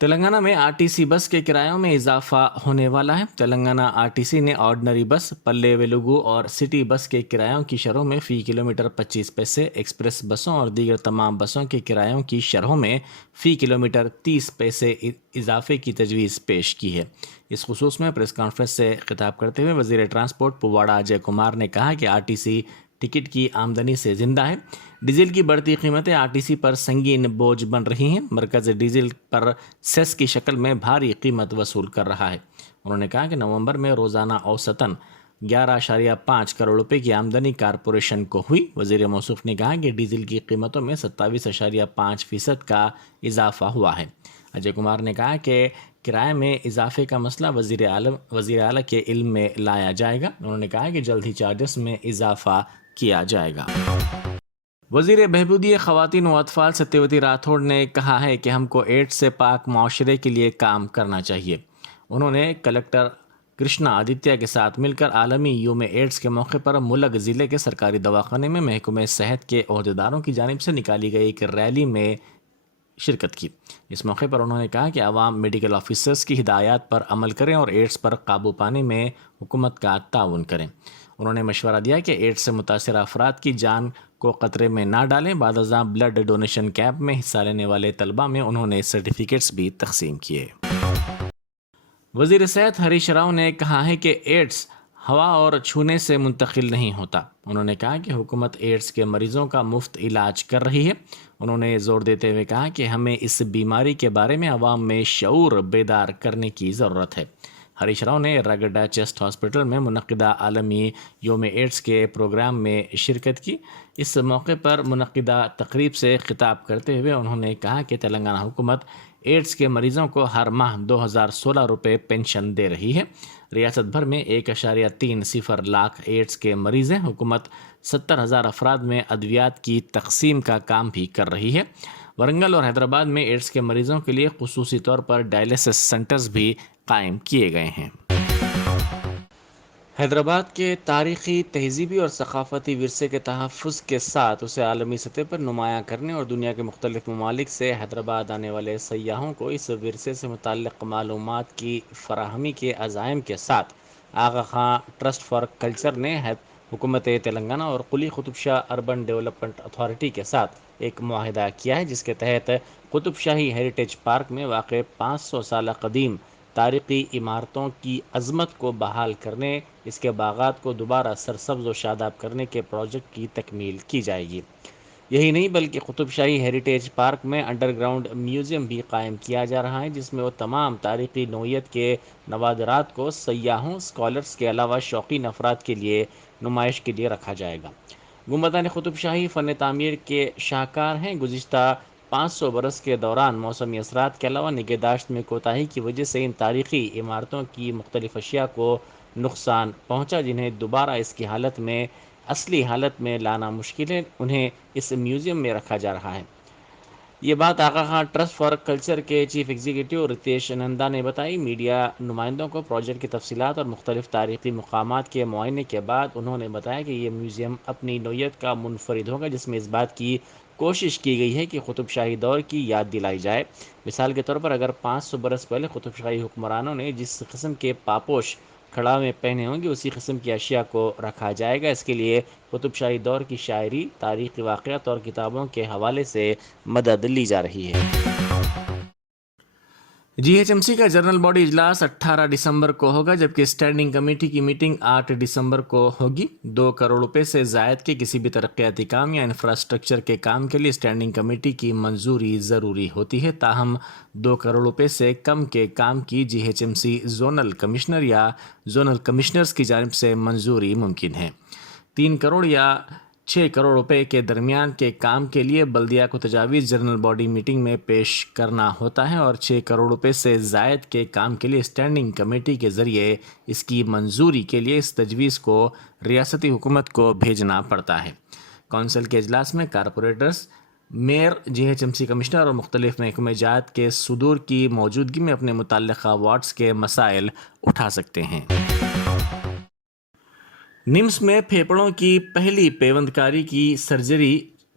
تلنگانہ میں are T C بس کے کرایوں میں اضافہ ہونے والا ہے۔ تلنگانہ آر ٹی سی نے آرڈنری بس، پلے ویلوگو اور سٹی بس کے کرایوں کی شرحوں میں فی کلومیٹر 25 پیسے، ایکسپریس بسوں اور دیگر تمام بسوں کے کرایوں کی شرحوں میں فی کلومیٹر 30 پیسے اضافے کی تجویز پیش کی ہے۔ اس خصوص میں پریس کانفرنس سے خطاب کرتے ہوئے وزیر ٹرانسپورٹ پواڑہ اجے کمار نے کہا کہ آر ٹی سی ٹکٹ کی آمدنی سے زندہ ہے۔ ڈیزل کی بڑھتی قیمتیں آر ٹی سی پر سنگین بوجھ بن رہی ہیں۔ مرکز ڈیزل پر سیس کی شکل میں بھاری قیمت وصول کر رہا ہے۔ انہوں نے کہا کہ نومبر میں روزانہ اوسطاً 11.5 کروڑ روپے کی آمدنی کارپوریشن کو ہوئی۔ وزیر موصوف نے کہا کہ ڈیزل کی قیمتوں میں 27.5% کا اضافہ ہوا ہے۔ اجے کمار نے کہا کہ کرائے میں اضافے کا مسئلہ وزیر اعلیٰ کے علم میں لایا جائے گا۔ انہوں نے کہا کہ جلد ہی چارجز میں اضافہ کیا جائے گا۔ وزیر بہبودی خواتین و اطفال ستیوتی راٹھوڑ نے کہا ہے کہ ہم کو ایڈز سے پاک معاشرے کے لیے کام کرنا چاہیے۔ انہوں نے کلکٹر کرشنا آدتیہ کے ساتھ مل کر عالمی یوم ایڈز کے موقع پر ملک ضلع کے سرکاری دواخانے میں محکمہ صحت کے عہدیداروں کی جانب سے نکالی گئی ایک ریلی میں شرکت کی۔ اس موقع پر انہوں نے کہا کہ عوام میڈیکل آفیسرز کی ہدایات پر عمل کریں اور ایڈز پر قابو پانے میں حکومت کا تعاون کریں۔ انہوں نے مشورہ دیا کہ ایڈز سے متاثرہ افراد کی جان کو خطرے میں نہ ڈالیں۔ بعد ازاں بلڈ ڈونیشن کیمپ میں حصہ لینے والے طلباء میں انہوں نے سرٹیفکیٹس بھی تقسیم کیے۔ وزیر صحت ہریش راؤ نے کہا ہے کہ ایڈز ہوا اور چھونے سے منتقل نہیں ہوتا۔ انہوں نے کہا کہ حکومت ایڈز کے مریضوں کا مفت علاج کر رہی ہے۔ انہوں نے زور دیتے ہوئے کہا کہ ہمیں اس بیماری کے بارے میں عوام میں شعور بیدار کرنے کی ضرورت ہے۔ ہریش راؤ نے رگڈا چیسٹ ہاسپٹل میں منعقدہ عالمی یوم ایڈز کے پروگرام میں شرکت کی۔ اس موقع پر منعقدہ تقریب سے خطاب کرتے ہوئے انہوں نے کہا کہ تلنگانہ حکومت ایڈز کے مریضوں کو ہر ماہ 2016 روپے پینشن دے رہی ہے۔ ریاست بھر میں 1.30 لاکھ ایڈز کے مریض ہیں۔ حکومت 70,000 افراد میں ادویات کی تقسیم کا کام بھی کر رہی ہے۔ ورنگل اور حیدرآباد میں ایڈز کے مریضوں کے لیے خصوصی طور پر ڈائلیسس سینٹرز بھی قائم کیے گئے ہیں۔ حیدرآباد کے تاریخی، تہذیبی اور ثقافتی ورثے کے تحفظ کے ساتھ اسے عالمی سطح پر نمایاں کرنے اور دنیا کے مختلف ممالک سے حیدرآباد آنے والے سیاحوں کو اس ورثے سے متعلق معلومات کی فراہمی کے عزائم کے ساتھ آغا خان ٹرسٹ فار کلچر نے حکومت تلنگانہ اور Quli Qutb Shah urban development authority کے ساتھ ایک معاہدہ کیا ہے، جس کے تحت قطب شاہی ہیریٹیج پارک میں واقع 500 سالہ قدیم تاریخی عمارتوں کی عظمت کو بحال کرنے، اس کے باغات کو دوبارہ سرسبز و شاداب کرنے کے پروجیکٹ کی تکمیل کی جائے گی۔ یہی نہیں بلکہ قطب شاہی ہیریٹیج پارک میں انڈر گراؤنڈ میوزیم بھی قائم کیا جا رہا ہے، جس میں وہ تمام تاریخی نوعیت کے نوادرات کو سیاحوں، اسکالرز کے علاوہ شوقین افراد کے لیے نمائش کے لیے رکھا جائے گا۔ گنبدان قطب شاہی فن تعمیر کے شاہکار ہیں۔ گزشتہ 500 برس کے دوران موسمی اثرات کے علاوہ نگہداشت میں کوتاہی کی وجہ سے ان تاریخی عمارتوں کی مختلف اشیاء کو نقصان پہنچا، جنہیں دوبارہ اس کی اصلی حالت میں لانا مشکل ہے۔ انہیں اس میوزیم میں رکھا جا رہا ہے۔ یہ بات آغا خان ٹرسٹ فار کلچر کے چیف ایگزیکٹو رتیش نندا نے بتائی۔ میڈیا نمائندوں کو پروجیکٹ کی تفصیلات اور مختلف تاریخی مقامات کے معائنے کے بعد انہوں نے بتایا کہ یہ میوزیم اپنی نوعیت کا منفرد ہوگا، جس میں اس بات کی کوشش کی گئی ہے کہ قطب شاہی دور کی یاد دلائی جائے۔ مثال کے طور پر اگر 500 برس پہلے قطب شاہی حکمرانوں نے جس قسم کے پاپوش کھڑا میں پہنے ہوں گے، اسی قسم کی اشیاء کو رکھا جائے گا۔ اس کے لیے قطب شاہی دور کی شاعری، تاریخی واقعات اور کتابوں کے حوالے سے مدد لی جا رہی ہے۔ جی ایچ ایم سی کا جنرل باڈی اجلاس 18 دسمبر کو ہوگا، جبکہ اسٹینڈنگ کمیٹی کی میٹنگ 8 دسمبر کو ہوگی۔ 2 کروڑ روپے سے زائد کے کسی بھی ترقیاتی کام یا انفراسٹرکچر کے کام کے لیے اسٹینڈنگ کمیٹی کی منظوری ضروری ہوتی ہے، تاہم 2 کروڑ روپے سے کم کے کام کی G H M C zonal commissioner یا زونل کمشنرز کی جانب سے منظوری ممکن ہے۔ 3 کروڑ یا 6 کروڑ روپے کے درمیان کے کام کے لیے بلدیہ کو تجاویز جنرل باڈی میٹنگ میں پیش کرنا ہوتا ہے، اور 6 کروڑ روپے سے زائد کے کام کے لیے اسٹینڈنگ کمیٹی کے ذریعے اس کی منظوری کے لیے اس تجویز کو ریاستی حکومت کو بھیجنا پڑتا ہے۔ کونسل کے اجلاس میں corporators, mayor, G H M C commissioner اور مختلف محکمہ جات کے صدور کی موجودگی میں اپنے متعلقہ وارڈز کے مسائل اٹھا سکتے ہیں۔ نمس میں پھیپھڑوں کی پہلی پیوند کاری کی سرجری